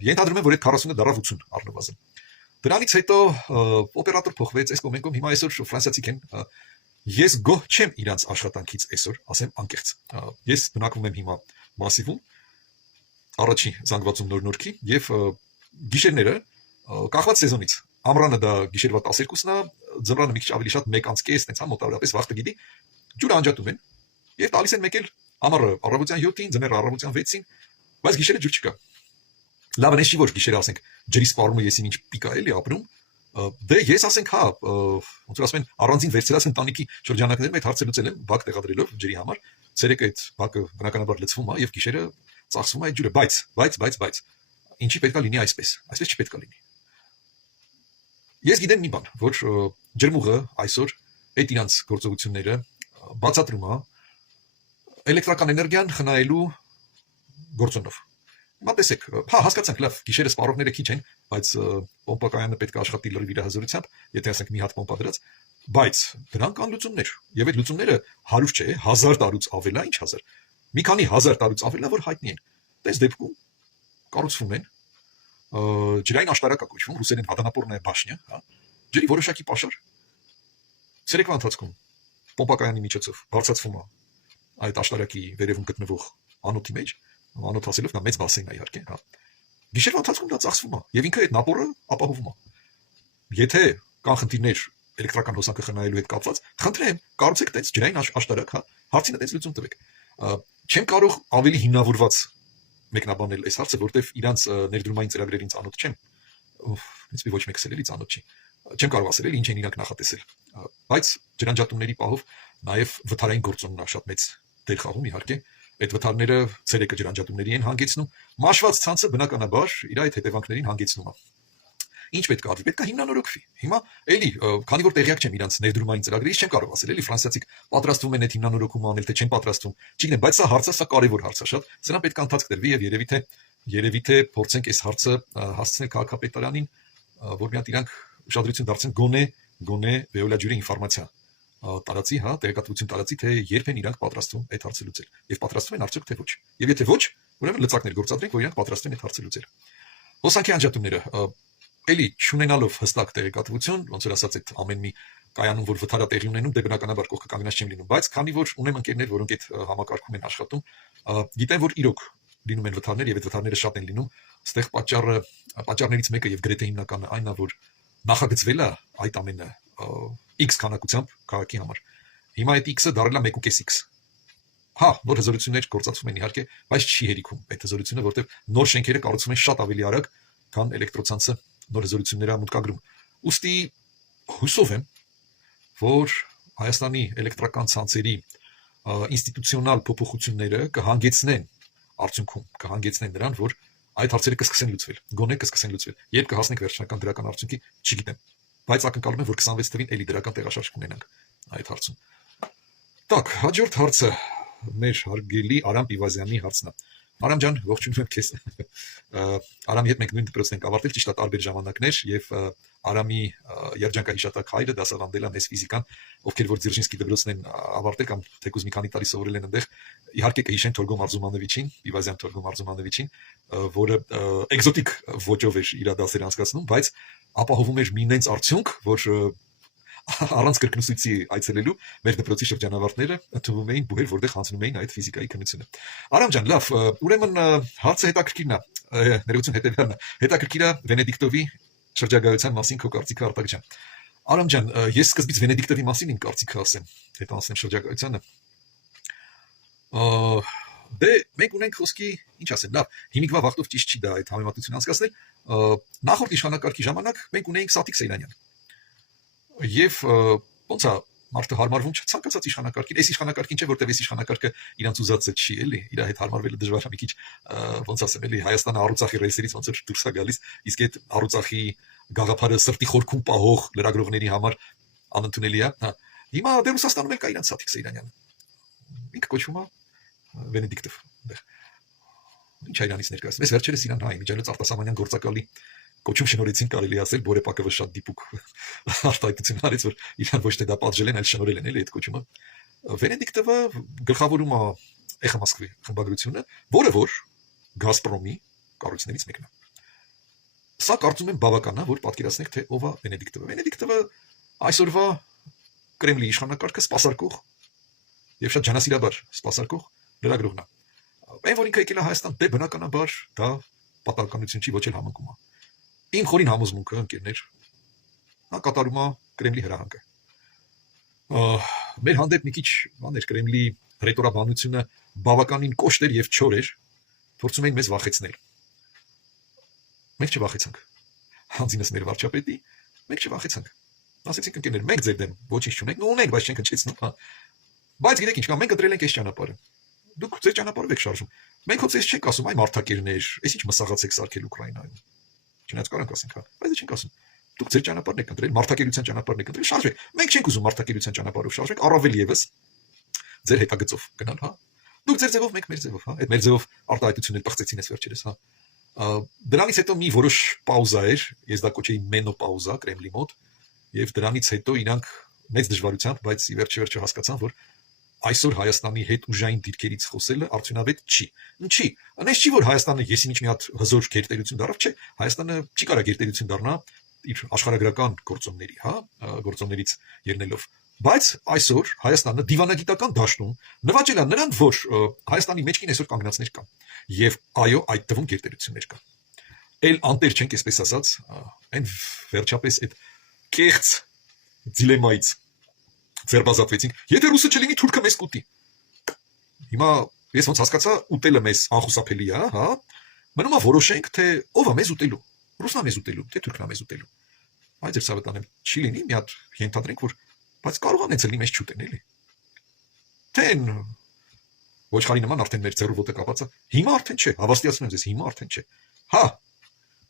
Ենթադրում եմ, որ այդ 40-ը դարավ 80 առնվազն։ Դրանից հետո օպերատոր փոխվեց, այս կոմենկոմ հիմա այսօր ֆրանսիացիք են, ես գոհ չեմ իրանց աշխատանքից այսօր, ասեմ անկեղծ։ Ես բնակվում եմ հիմա Մասիվում, առաջի զանգվածում նոր-նորքի եւ գիշերները կախված սեզոնից ամռանը դա գիշերվա 12-ն է, ձմռանը մի քիչ ավելի շատ 1:30, տենց հա մոտավորապես վաղը գիտի, ջուրը անջատում են եւ տալիս են մեկ էլ ամառը առավոտյան 7-ին, ձմեռը առավոտյան 6-ին, բայց գիշերը ջուր չկա։ Լավ է, չի որ գիշերը ասենք ջրի սպառումը եսին ինչ պիկա էլի ապրում, դե ես ասենք հա, ոնց որ ասում են առանձին վերցրած ընտանիքի շրջանակներում այդ հարցը լուծել եմ բակ տեղադրելով ջրի համար, ցերեկը այդ բակը բնականաբար լցվում է եւ գիշերը ծախսվում է այդ ջուրը, բայց ինչի պետքա լինի այսպես չպետքա լինի։ Ես գիտեմ մի բան, որ ջրմուղը այսօր այդ իրանց գործողությունները բացատրում է էլեկտրական էներգիան խնայելու գործոնով։ Հիմա տեսեք, հա հասկացանք, լավ, գիշերը սպառողները քիչ են, բայց պոմպակայանը պետք է աշխատի լրիվ իր հզորությամբ, եթե ասենք մի հատ պոմպա դրած, բայց դրանք կան լուծումներ, եւ այդ լուծումները 100 չէ, 1000 տարուց ավել է, ինչ 1000։ Մի քանի 1000 տարուց ավել է, որ հայտնի են։ Տես դեպքում կառուցվում են ջրային աշտարակա կոչվում, ռուսերեն Վադանապորնայա բաշնյա, հա, ջրի որոշակի պաշար։ Ցերեկվա ընթացքում պոմպակայանի միջոցով բարձրացվում է այդ աշտարակի վերևում գտնվող անոթի մեջ, անոթ ասելով դա մեծ բասեին է իհարկե, հա։ Գիշերվա ընթացքում դա ծախսվում է, եւ ինքը այդ նապորը ապահովում է։ Եթե կան խնդիրներ էլեկտրական հոսանքը խնայելու հետ կապված, խնդրեմ, կառուցեք տենց ջրային աշտարակ, հա, հարցին տենց լուծում տվեք։ Չեմ կարող ավելի հիմնավորված մեկնաբանել այս հարցը, որտեվ իրանց ներդրումային ծրագրերին ծանոթ չեմ, ինձ ոչ մեկս էլի ծանոթ չի, չեմ կարող ասել ինչ են իրանք նախատեսել, բայց ջրանջատումների պահով նաև վթարային գործոնն է շատ մեծ դեր խաղում իհարկե, այդ վթարները ցերեկը ջրանջատումների են հանգեցնում, մաշված ցանցը բնականաբար իր այդ հետևանքներին հանգեցնում է։ Ինչ պետք է արվի, պետք է հիմնանորոգվի։ Հիմա էլի, քանի որ տեղյակ չեմ իրանց ներդրումային ծրագրերից, չեմ կարող ասել, էլի ֆրանսիացիք պատրաստվում են այդ հիմնանորոգումը անել, թե չեն պատրաստվում։ Չգիտեմ, բայց սա հարցը, սա կարևոր հարց է շատ։ Սրան պետք է ընթացք տրվի եւ երևի թե փորձենք այս հարցը հասցնել քաղաքապետարանին, որ մի հատ իրանք ուշադրություն դարձնեն գոնե վեոլաջուրի ինֆորմացիա տարածի, հա, տեղեկատվություն տարածի, թե երբ են իրանք պատրաստվում այդ հարցը լուծել։ Եվ պատրաստվում են արդյոք թե ոչ։ Եվ եթե ոչ, ուրեմն լծակներ գործադրենք, որ իրանք պատրաստվում են այդ հարցը լուծել։ Հոսանքի անջատումները էլի չունենալով հստակ տեղեկատվություն, ոնց որ ասած այդ ամեն մի կայանում որ վթարա տեղի ունենում, դե բնականաբար կողքը կանգնած չեմ լինում, բայց քանի որ ունեմ ընկերներ, որոնք այդ համակարգում են աշխատում, գիտեն որ իրոք լինում են վթարներ եւ այդ վթարները շատ են լինում, այստեղ պատճառներից մեկը եւ գրեթե հիմնականը այն է, որ նախագծվել է այդ ամենը x քանակությամբ քաղաքի համար։ Հիմա այդ x-ը դառել է 1.5x։ Հա, նոր հզորություններ գործածվում են իհարկե, բայց չի հերիքում այդ հզորությունը, որտեղ նոր շենքերը կառուցվում են շատ ավելի արագ, քան էլեկտրոցանցը նոր հզորությունները մուտքագրում։ Ուստի հուսով եմ, որ Հայաստանի էլեկտրական ցանցերի ինստիտուցիոնալ փոփոխությունները կհանգեցնեն արդյունքում, կհանգեցնեն նրան, որ այդ հարցերը կսկսեն լուծվել, գոնե կսկսեն լուծվել։ Երբ կհասնենք վերջնական դրական արդյունքի, չգիտեմ, բայց ակնկալում եմ, որ 26 թվին էլի դրական տեղաշարժ կունենանք այդ հարցում։ Так, հաջորդ հարցը մեր հարգելի Արամ Պիվազյանի հարցն է։ Արամ ջան, ողջունում եմ քեզ։ Արամի հետ մենք նույն դպրոցն ենք ավարտել, ճիշտ է տարբեր ժամանակներ եւ Արամի երջանկահիշատակ հայրը դասավանդել է մեզ ֆիզիկան, ովքեր որ Ձերժինսկի դպրոցն են ավարտել կամ թեկուզ մի քանի տարի սովորել են այնտեղ, իհարկե կհիշեն Թորգոմ Արզումանովիչին, Պիվազյան Թորգոմ Արզումանովիչին, որը էկզոտիկ ոճով էր իր դասերը անցկացնում, բայց ապահովում էր մի նենց արդյունք, որ առանց կրկնուսույցի այցելելու մեր դպրոցի շրջանավարտները թվում էին բուհեր, որտեղ հանձնում էին այդ ֆիզիկայի քննությունը։ Արամ ջան, լավ, ուրեմն հարցը հետաքրքիրն է, ներողություն հետևյալն է, հետաքրքիր է Վենեդիկտովի շրջագայության մասին քո կարծիքը Արտակ ջան։ Արամ ջան, ես սկզբից Վենեդիկտովի մասին իմ կարծիքը ասեմ, հետո անցնեմ շրջագայությանը։ Դե մենք ունենք խոսքի, ինչ ասեմ, լավ, հիմիկվա վախտով ճիշտ չի դա այդ համեմատությունը անցկացնել, նախորդ իշխանակարգի ժամանակ մենք ունեինք Սաթիկ Սեյրանյան։ Եվ ոնց է մարդը հարմարվում չէ ցանկացած իշխանակարգին, այս իշխանակարգին չէ, որտեղ այս իշխանակարգը իրանց ուզածը չի, էլի, իր հետ հարմարվելը դժվար է մի քիչ, ոնց ասեմ, էլի, Հայաստանը առուցախի ռեսերից ոնց որ դուրս է գալիս, իսկ այդ առուցախի գաղափարը սրտի խորքում պահող լրագրողների համար անընդունելի է, հա։ Հիմա դեռ Ռուսաստանում էլ կա իրանց Սաթիկ Սեյրանյանը, ինքը կոչվում է Վենեդիկտով, ինչ է իրանից ներկայացնում, ես վերջերս իրան հայ միջանոց արտասահմանյան գործակալի կոչում շնորհեցին կարելի ասել, Բորեպակովը շատ դիպուկ արտահայտություն արեց, որ իրան ոչ թե դա պատժել են, այլ շնորհել են էլի այդ կոչումը։ Վենեդիկտովը գլխավորում է Էխո Մոսկվի խմբագրությունը, որը որ Գազպրոմի կառույցներից մեկն է։ Սա կարծում եմ բավական է, որ պատկերացնենք, թե ով է Վենեդիկտովը։ Վենեդիկտովը այսօրվա Կրեմլի իշխանակարգը սպասարկող եւ շատ ջանասիրաբար սպասարկող լրագրողն է։ Այն որ ինքը եկել է Հայաստան, դե բնականաբար դա պատահականություն չի, ոչ էլ համընկում է։ Իմ խորին համոզմունքը, ընկերներ, նա կատարում է Կրեմլի հրահանգը։ Մեր հանդեպ մի քիչ բաներ Կրեմլի ռետորաբանությունը բավականին կոշտ էր եւ չոր էր, փորձում էին մեզ վախեցնել։ Մենք չվախեցանք։ Հանձինս մեր վարչապետի, մենք չվախեցանք։ Ասեցինք ընկերներ, մենք ձեր դեմ ոչինչ չունենք, նո ունենք, բայց չենք հնչեցնում, հա։ Բայց գիտեք ինչ կա, մենք ընտրել ենք այս ճանապարհը։ Դուք ձեր ճանապարհով եք շարժում։ Մենք հո ցես չենք ասում, այ մարդակերներ, այս ինչ մսաղաց եք սարքել Ուկրաինայում։ Չնայած կարանք ասենք, հա, բայց չենք ասում։ Դուք ձեր ճանապարհն եք ընտրել, մարդակերության ճանապարհն եք ընտրել, շարժվեք։ Մենք չենք ուզում մարդակերության ճանապարհով շարժվենք, առավել եւս ձեր հետագծով գնալ, հա։ Դուք ձեր ձևով, մենք մեր ձևով, հա։ Այդ մեր ձևով արտահայտությունն էլ բացեցին այս վերջերս, հա։ Դրանից հետո մի որոշ պաուզա էր, ես դա կոչեի մենոպաուզա Կրեմլի մոտ, եւ դրանից հետո իրանք մեծ դժվարությամբ, բայց ի վերջո հասկացան, որ այսօր Հայաստանի հետ ուժային դիրքերից խոսելը արդյունավետ չի։ Ինչի՞։ Այնպես չի, որ Հայաստանը եսին ինչ մի հատ հզոր գերտերություն դառավ, չէ։ Հայաստանը չի կարող գերտերություն դառնա իր աշխարհագրական գործոնների, հա, գործոններից ելնելով։ Բայց այսօր Հայաստանը դիվանագիտական դաշտում նվաճել է նրան, որ Հայաստանի մեջքին այսօր կանգնածներ կան։ Եվ այո, այդ թվում գերտերություններ կան։ Էլ անտեր չենք, այսպես ասած, այն վերջապես այդ կեղծ դիլեմայից ձերբազատվեցինք, եթե ռուսը չլինի, թուրքը մեզ կուտի։ Հիմա ես ոնց հասկացա, ուտելը մեզ անխուսափելի է, հա, մնում է որոշենք, թե ով է մեզ ուտելու, ռուսն է մեզ ուտելու, թե թուրքն է մեզ ուտելու։ Բայց ձեր ցավտանեմ, չի լինի, մի հատ ենթադրենք, որ բայց կարող է նեցելի մեզ չուտեն, էլի։ Թե ոչխարի նման արդեն մեր ձեռու ոտը կապած է, հիմա արդեն չէ, հավաստիացնում եմ ձեզ, հիմա արդեն չէ։ Հա,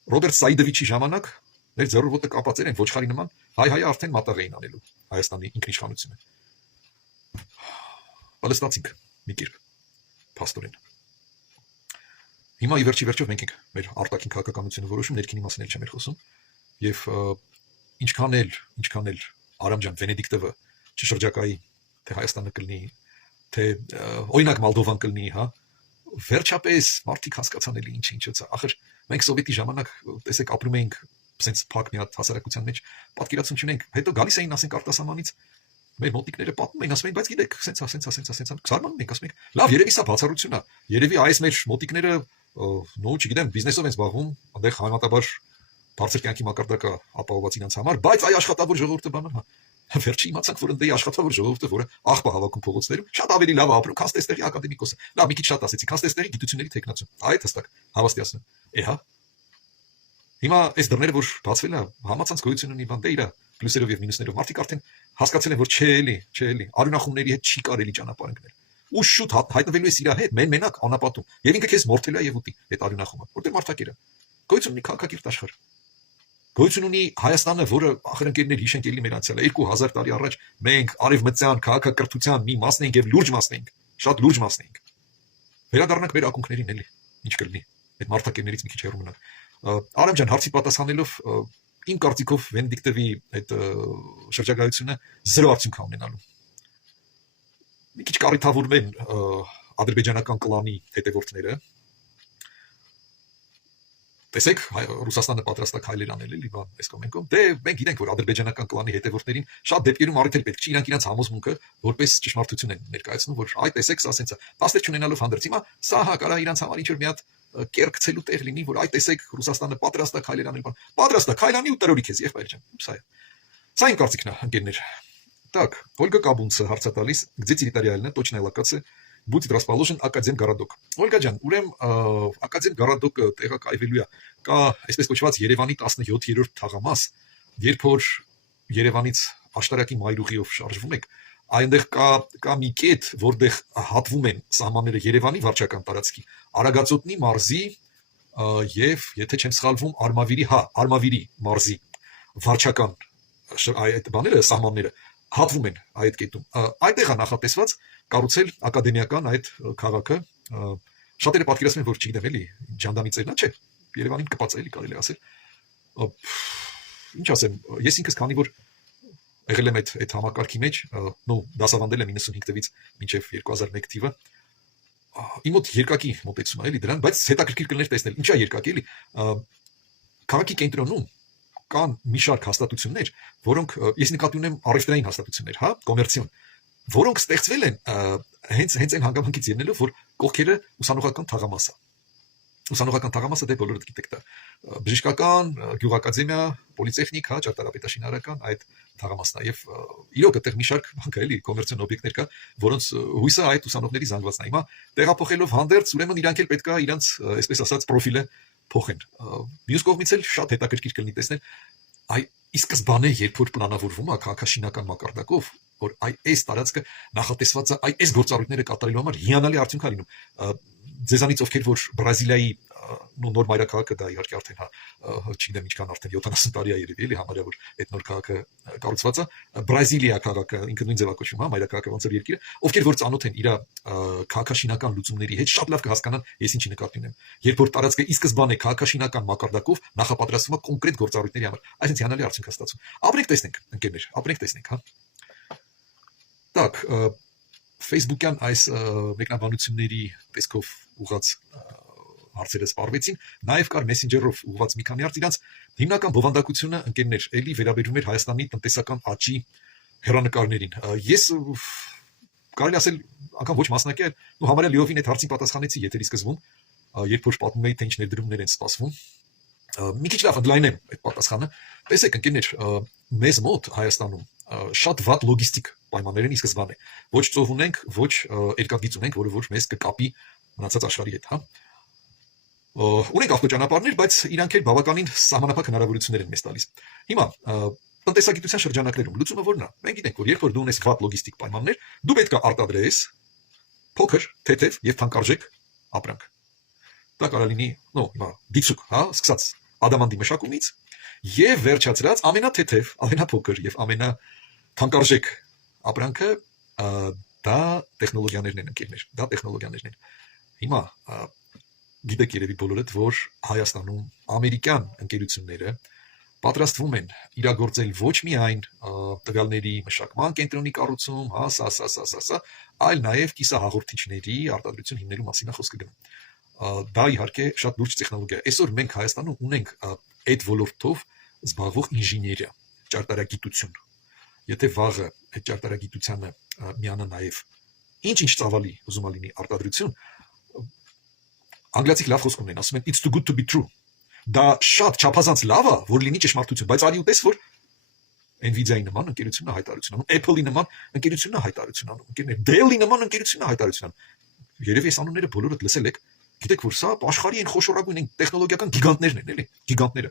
Ռոբերտ Սայդովիչի ժամանակ մեր ձեռու ոտը կապած էր այն ոչխարի նման, հայ արդեն մատաղ էին անելու Հայաստանի ինքնիշխանությունը։ Պալեստինացինք մի կերպ, փաստորեն։ Հիմա ի վերջո մենք ենք մեր արտաքին քաղաքականությունը որոշում, ներքինի մասին էլ չեմ խոսում, եւ ինչքան էլ Արամ ջան Վենեդիկտովը չշրջակայի, թե Հայաստանը կլինի, թե օրինակ Մոլդովան կլինի, հա, վերջապես մարդիկ հասկացան էլի ինչը։ Ախր մենք սովետի ժամանակ տեսեք ապրում էինք sense փակ մի հատ հասարակության մեջ պատկերացում չունենք, հետո գալիս էին ասենք արտասահմանից մեր մոտիկները պատմում էին, ասում էին, բայց գիտեք, սենց զարմանում ենք, ասում ենք, լավ, երևի սա բացառություն է, երևի այս մեր մոտիկները նո, չգիտեմ, բիզնեսով են զբաղվում, այնտեղ համեմատաբար բարձր կյանքի մակարդակը ապահովված իրենց համար, բայց այ աշխատավոր ժողովուրդը բանան, հա, վերջի իմացանք, որ ընդ աշխատավոր ժողովուրդը, որը աղբ է հավաքում փողոցներում, շատ ավելի լավ է ապրում, քան ստեստերի ակադեմիկոսը։ Լավ, մի քիչ շատ ասեցի, քան ստեստերի գիտությունների տեխնացու։ Այդ հստակ հավաստիացնում։ Էհա։ Հիմա այս դռները որ բացվել է, համացանց գոյություն ունի բան, դե իրա պլյուսերով եւ մինուսներով մարդիկ արդեն հասկացել են, որ չէ, արյունախումների հետ չի կարելի ճանապարհ ընկնել։ Ու շուտ հայտնվելու ես իր հետ, մենակ անապատում։ Եվ ինքը քեզ մորթելու է եւ ուտի այդ արյունախումը, որտեղ մարդակեր է։ Գոյություն ունի քաղաքակիրթ աշխարհ։ Գոյություն ունի Հայաստանը, որը ախր ընկերներ հիշենք ելի մեր անցյալը 2000 տարի առաջ մենք արևմտյան քաղաքակրթության մի մասն ենք եւ լուրջ մասն ենք, շատ լուրջ մասն ենք։ Վերադառնանք մեր ակունքներին էլի, ինչ կլինի։ Այդ մարդակերներից մի քիչ հեռու մնանք։ Արամ ջան, հարցի պատասխանելով իմ կարծիքով Վենեդիկտովի այդ շրջագայությունը 0 արդյունք ունենալու։ Մի քիչ կարիթավորում են ադրբեջանական կլանի հետևորդները։ Տեսեք, Ռուսաստանը պատրաստ է քայլեր անել էլի բան, այս կոմենկում։ Դե մենք գիտենք, որ ադրբեջանական կլանի հետևորդներին շատ դեպքերում առիթ պետք չի, իրանք իրենց համոզմունքը որպես ճշմարտություն են ներկայացնում, որ այ տեսեք, սա սենց է։ Փաստեր չունենալով հանդերձ հիմա սա հա կարա իրենց համար ինչ որ մի հատ կերկցելու տեղ լինի, որ այ տեսեք Ռուսաստանը պատրաստ է քայլեր անել բան։ Պատրաստ է քայլանի ու տրորի քեզ, եղբայր ջան։ Սա է։ Սա իմ կարծիքն է, ընկերներ։ Так, Ольга Кабунца հարցատալիս, где территориально точная локация будет расположен Академгородок։ Ольга ջան, ուրեմն Академгородок-ը տեղակայվելու է կա այսպես կոչված Երևանի 17-րդ թաղամաս, երբ որ Երևանից աշտարակի մայրուղիով շարժվում եք, այնտեղ կա մի կետ, որտեղ հատվում են սահմանները Երևանի վարչական տարածքի, Արագածոտնի մարզի եւ եթե չեմ սխալվում Արմավիրի մարզի վարչական այդ բաները սահմանները հատվում են այդ կետում։ Այդտեղ է նախատեսված կառուցել ակադեմիական այդ քաղաքը։ Շատերը պատկերացնում են, որ չգիտեմ էլի Ջանդամի ծերնա չէ, Երևանին կպած էլի կարելի ասել։ Ինչ ասեմ, ես ինքս քանի որ եղել եմ այդ համակարգի մեջ, դասավանդել եմ 95 թվականից մինչև 2001 թիվը, իմ մոտ երկակի մոտեցում է էլի դրան, բայց հետաքրքիր կլներ տեսնել, ինչա երկակի էլի, քաղաքի կենտրոնում կան մի շարք հաստատություններ, որոնք ես նկատի ունեմ առևտրային հաստատություններ, հա, կոմերցիոն, որոնք ստեղծվել են հենց այն հանգամանքից ելնելով, որ կողքերը ուսանողական թաղամաս է։ Ուսանողական թաղամասը դե բոլորդ գիտեք դա բժշկական, գյուղակադեմիա, պոլիտեխնիկ, հա, ճարտարապետաշինարական այդ թաղամասն է եւ իրոք այդտեղ մի շարք բան կա էլի կոմերցիոն օբյեկտներ կա, որոնց հույսը այդ ուսանողների զանգվածն է։ Հիմա տեղափոխելով հանդերձ, ուրեմն իրանք էլ պետք է իրանց, այսպես ասած, պրոֆիլը փոխեն։ Մյուս կողմից էլ շատ հետաքրքիր կլինի տեսնել, ի սկզբանե երբ որ պլանավորվում է քաղաքաշինական մակարդակով, որ այս տարածքը նախատեսված է այս գործառույթները կատարելու համար հիանալի արդյունք է լինում։ Ձեզանից ովքեր որ Բրազիլիայի նոր մայրաքաղաքը դա իհարկե արդեն չգիտեմ ինչքան արդեն 70 տարի է երևի էլի համարյա որ այդ նոր քաղաքը կառուցված է Բրազիլիա քաղաքը ինքը նույն ձևակոչվում է մայրաքաղաքը ոնց որ երկիրը ովքեր որ ծանոթ են իր քաղաքաշինական լուծումների հետ շատ լավ կհասկանան ես ինչի նկատի ունեմ երբ որ տարածքը ի սկզբանե քաղաքաշինական մակարդակով նախապատրաստվում է կոնկրետ գործառույթների համար այսինքն հիանալի արդյունք է ստացվում ապրենք տեսնենք ընկերներ ապրենք տեսնենք հա так Facebook-յան այս մեկնաբանությունների տեսքով ուղղած հարցերը սպառվեցին, նաև կար Messenger-ով ուղղված մի քանի հարց, իրանց հիմնական բովանդակությունը ընկերներ էլի վերաբերում էր Հայաստանի տնտեսական աճի հեռանկարներին։ Ես կարելի ասել անգամ ոչ մասնակի, այլ համարյա լիովին այդ հարցին պատասխանեցի եթերի սկզբում, երբ որ պատմում էի, թե ինչ ներդրումներ են սպասվում։ Մի քիչ լավ ընդլայնեմ այդ պատասխանը։ Տեսեք ընկերներ, մեզ մոտ Հայաստանում շատ վատ լոգիստիկ պայմաններ են ի սկզբանե։ Ոչ ծով ունենք, ոչ երկաթգիծ ունենք, որը որ մեզ կկապի մնացած աշխարհի հետ, հա։ Ունենք ավտոճանապարհներ, բայց իրանք էլ բավականին սահմանափակ հնարավորություններ են մեզ տալիս։ Հիմա տնտեսագիտության շրջանակներում լուծումը որն է։ Մենք գիտենք, որ երբ որ դու ունես վատ լոգիստիկ պայմաններ, դու պետք է արտադրես փոքր, թեթև եւ թանկարժեք ապրանք։ Դա կարող լինի, հիմա դիցուկ, հա, սկսած ադամանդի մշակումից եւ վերջացրած ամենաթեթև, ամենափոքր եւ ամենաթանկարժեք ապրանքը դա տեխնոլոգիաներն են ընկերներ, դա տեխնոլոգիաներն են։ Հիմա գիտեք երևի բոլորդ, որ Հայաստանում ամերիկյան ընկերությունները պատրաստվում են իրագործել ոչ միայն տվյալների մշակման կենտրոնի կառուցում, հա, սա, այլ նաև կիսահաղորդիչների արտադրություն հիմնելու մասին է խոսքը գնում։ Դա իհարկե շատ լուրջ տեխնոլոգիա է։ Այսօր մենք Հայաստանում ունենք այդ ոլորտով զբաղվող ինժեներիա, ճարտարագիտություն։ Եթե վաղը այդ ճարտարագիտությանը միանա նաև ինչ ծավալի ուզում լինի արտադրություն, անգլիացիք լավ խոսք ունեն, ասում են it's too good to be true։ Դա շատ չափազանց լավ է, որ լինի ճշմարտություն, բայց արի ուտես, որ Nvidia-ի նման ընկերությունն է հայտարարություն անում, Apple-ի նման ընկերությունն է հայտարարություն անում, ընկերներ, Dell-ի նման ընկերությունն է հայտարարություն անում։ Երևի այս անունները բոլորդ լսել եք, գիտեք, որ սա աշխարհի այն խոշորագույն այն տեխնոլոգիական գիգանտներն են, էլի, գիգանտները։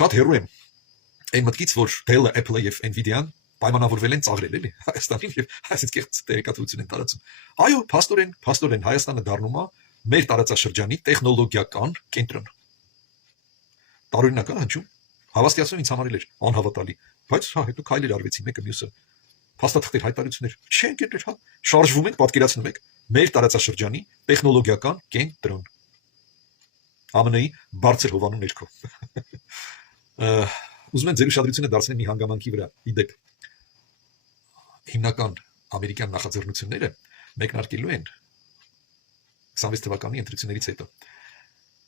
Շատ հեռու եմ այն մտքից, որ Dell-ը, Apple-ը եւ Nvidia-ն պայմանավորվել են ծաղրել, էլի, Հայաստանին եւ այսպես կեղծ տեղեկատվություն են տարածում։ Այո, փաստորեն Հայաստանը դառնում է մեր տարածաշրջանի տեխնոլոգիական կենտրոն։ Տարօրինական հնչում, հավաստիացնում ինձ համար էր անհավատալի, բայց հա հետո քայլեր արվեցին մեկը մյուսը։ Փաստաթղթեր, հայտարարություններ, չեն կերներ, հա, շարժվում ենք, պատկերացնում եք, մեր տարածաշրջանի տեխնոլոգիական կենտրոն։ ԱՄՆ-ի բարձր հովանու ներքո։ Ուզում են ձեր ուշադրությունը դարձնել մի հանգամանքի վրա, իդեպ հիմնական ամերիկյան նախաձեռնությունները մեկնարկելու են 26 թվականի ընտրություններից հետո։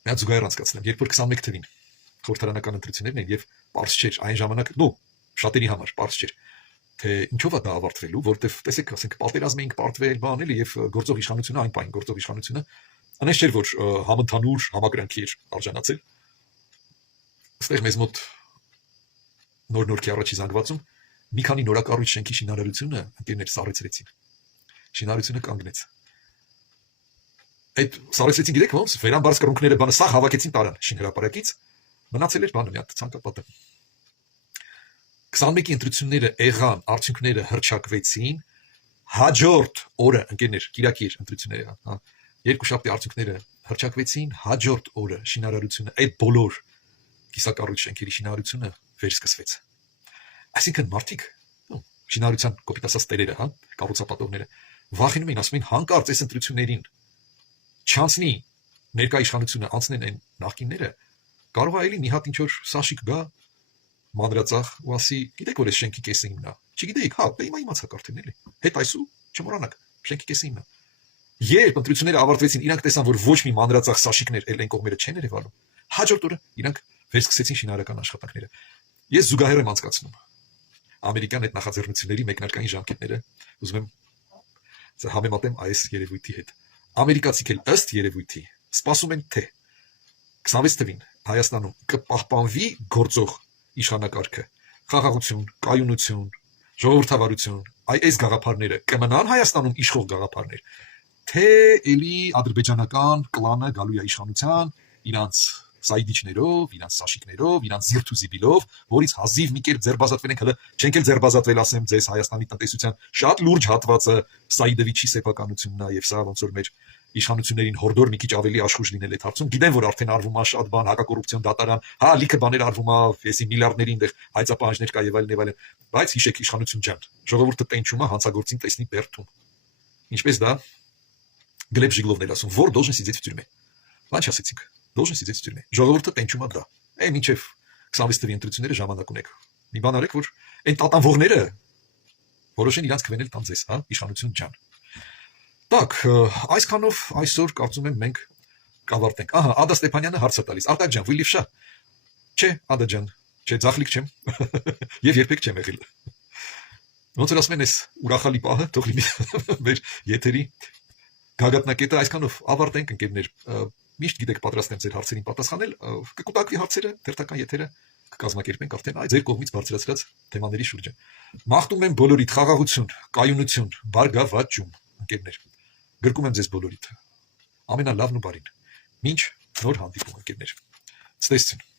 Մի հատ զուգահեռ անցկացնեմ, երբ որ 21 թվին խորհրդարանական ընտրություններն են եւ պարզ չէր այն ժամանակ, շատերի համար պարզ չէր, թե ինչով է դա ավարտվելու, որտեվ տեսեք, ասենք, պատերազմ էինք պարտվել, բան էլի եւ գործող իշխանությունը այն պայն գործող իշխանությունը անես չէր, որ համընդհանուր համակրանքի էր արժանացել։ Այստեղ մեզ մոտ նոր-նորքի առաջի զանգվածում մի քանի նորակառույց շենքի շինարարությունը ընկերներ սառեցրեցին։ Շինարարությունը կանգնեց։ Այդ սառեցրեցին գիտեք ոնց, վերամբարձ կրունկները բանը սա հավաքեցին տարան շինհրապարակից, մնացել էր բանը մի հատ ցանկապատը։ 21-ի ընտրությունները եղան, արդյունքները հռչակվեցին, հաջորդ օրը ընկերներ, Կիրակի էր ընտրությունները, հա, երկուշաբթի արդյունքները հռչակվեցին, հաջորդ օրը շինարարությունը, այդ բոլոր կիսակառույց շենքերի շինարարությունը վերսկսվեց։ Այսինքն մարդիկ, շինարարության կոպիտ ասած տերերը, հա, կառուցապատողները, վախենում էին, ասում էին, հանկարծ այս ընտրություններին չանցնի ներկա իշխանությունը, անցնեն այն նախկինները, կարող է էլի մի հատ ինչ որ սաշիկ գա մանրածախ ու ասի, գիտեք որ այս շենքի կեսը իմն է։ Չգիտեիք, հա, դե հիմա իմացաք արդեն էլի։ Հետ այսու չմոռանաք, շենքի կեսը իմն է։ Երբ ընտրությունները ավարտվեցին, իրանք տեսան, որ ոչ մի մանրածախ սաշիկներ էլ այն կողմերը չեն երևալու։ Հաջորդ օրը իրանք վերսկսեցին շինարարական աշխատանքները։ Ես զուգահեռ եմ անցկացնում ամերիկյան այդ նախաձեռնությունների մեկնարկային ժամկետները, ուզում եմ համեմատեմ այս երևույթի հետ։ Ամերիկացիք էլ ըստ երևույթի սպասում են թե 26 թվին Հայաստանում կպահպանվի գործող իշխանակարգը, խաղաղություն, կայունություն, ժողովրդավարություն, այս գաղափարները կմնան Հայաստանում իշխող գաղափարներ, թե էլի ադրբեջանական կլանը գալու է իշխանության, իրանց սայդիչներով, իրանց սաշիկներով, իրանց զիրթուզիբիլով, որից հազիվ մի կերպ ձերբազատվել ենք, հələ չենք էլ ձերբազատվել, ասեմ ձեզ Հայաստանի տնտեսության շատ լուրջ հատվածը Սայիդովիչի սեփականությունն է, եւ սա ոնց որ մեր իշխանություններին հորդոր մի քիչ ավելի աշխուժ լինել այդ հարցում։ Գիտեմ, որ արդեն արվում է շատ բան, հակակոռուպցիոն դատարան, հա, լիքը բաներ արվում է, էսի միլիարդների այնտեղ հայցապահանջներ կա եւ այլն, բայց հիշեք իշխանություն ջան, ժողովուրդը տենչում է հանցագործին տեսնի բերդում։ Ինչպես դա Գլեբ Ժիգլովն էլ ասում, որ должен сидеть в тюрьме։ Բան չասեցինք, должен сидеть в тюрьме։ Ժողովուրդը տենչում է դա։ Մինչև 26 թվականի ընտրությունները ժամանակ ունեք։ Մի բան արեք, որ այն տատանվողները որոշեն իրանց քվենել տան ձեզ, հա, իշխանություն ջան։ Так, այսքանով այսօր կարծում եմ մենք կավարտենք։ Ահա, Ադա Ստեփանյանը հարց է տալիս։ Արտակ ջան, вы левша։ Չէ, Ադա ջան, չէ, ձախլիկ չեմ։ Եվ երբեք չեմ եղել։ Ոնց որ ասում են, այս ուրախալի պահը թող լինի մեր եթերի գագաթնակետը այսքանով ավարտենք ընկերներ։ Միշտ գիտեք պատրաստ եմ ձեր հարցերին պատասխանել, կկուտակվի հարցերը, թերթական եթերը կկազմակերպենք արդեն այդ ձեր կողմից բարձրացրած թեմաների շուրջը։ Մաղթում եմ բոլորիդ խաղաղություն, կայունություն, բարգավաճում, ընկերներ։ Գրկում եմ ձեզ բոլորիդ ամենալավն ու բարին։ Մինչ նոր հանդիպում ընկերներ։ Ցտեսություն։